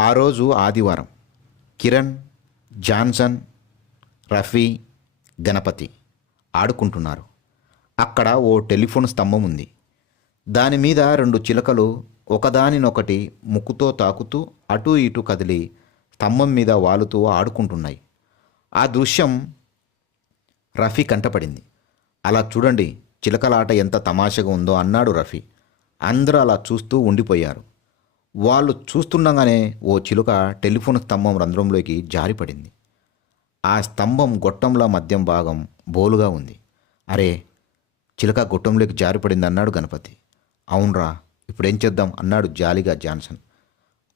ఆ రోజు ఆదివారం. కిరణ్ జాన్సన్ రఫీ గణపతి ఆడుకుంటున్నారు. అక్కడ ఓ టెలిఫోన్ స్తంభం ఉంది. దాని మీద రెండు చిలకలు ఒకదానినొకటి ముక్కుతో తాకుతూ అటూ ఇటూ కదిలి స్తంభం మీద వాలుతూ ఆడుకుంటున్నాయి. ఆ దృశ్యం రఫీ కంటపడింది. అలా చూడండి చిలకలాట ఎంత తమాషగా ఉందో అన్నాడు రఫీ. అందరూ అలా చూస్తూ ఉండిపోయారు. వాళ్ళు చూస్తుండగానే ఓ చిలుక టెలిఫోన్ స్తంభం రంధ్రంలోకి జారిపడింది. ఆ స్తంభం గొట్టంలో మధ్యం భాగం బోలుగా ఉంది. అరే చిలక గొట్టంలోకి జారిపడింది అన్నాడు గణపతి. అవునరా ఇప్పుడేం చేద్దాం అన్నాడు జాలిగా జాన్సన్.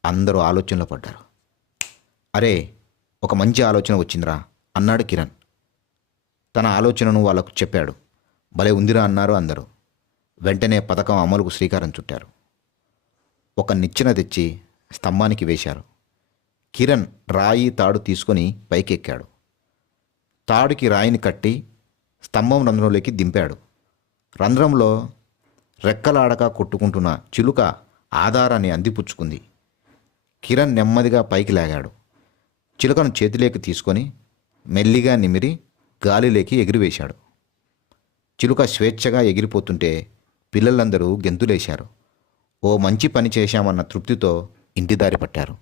అందరూ ఆలోచనలో పడ్డారు. అరే ఒక మంచి ఆలోచన వచ్చిందిరా అన్నాడు కిరణ్. తన ఆలోచనను వాళ్ళకు చెప్పాడు. భలే ఉందిరా అన్నారు అందరూ. వెంటనే పథకం అమలుకు శ్రీకారం చుట్టారు. ఒక నిచ్చెన తెచ్చి స్తంభానికి వేశారు. కిరణ్ రాయి తాడు తీసుకొని పైకెక్కాడు. తాడుకి రాయిని కట్టి స్తంభం రంధ్రంలోకి దింపాడు. రంధ్రంలో రెక్కలాడక కొట్టుకుంటున్న చిలుక ఆధారాన్ని అందిపుచ్చుకుంది. కిరణ్ నెమ్మదిగా పైకి లాగాడు. చిలుకను చేతిలోకి తీసుకొని మెల్లిగా నిమిరి గాలిలోకి ఎగిరివేశాడు. చిలుక స్వేచ్ఛగా ఎగిరిపోతుంటే పిల్లలందరూ గెంతులేశారు. ఓ మంచి పని చేశామన్న తృప్తితో ఇంటి దారి పట్టారు.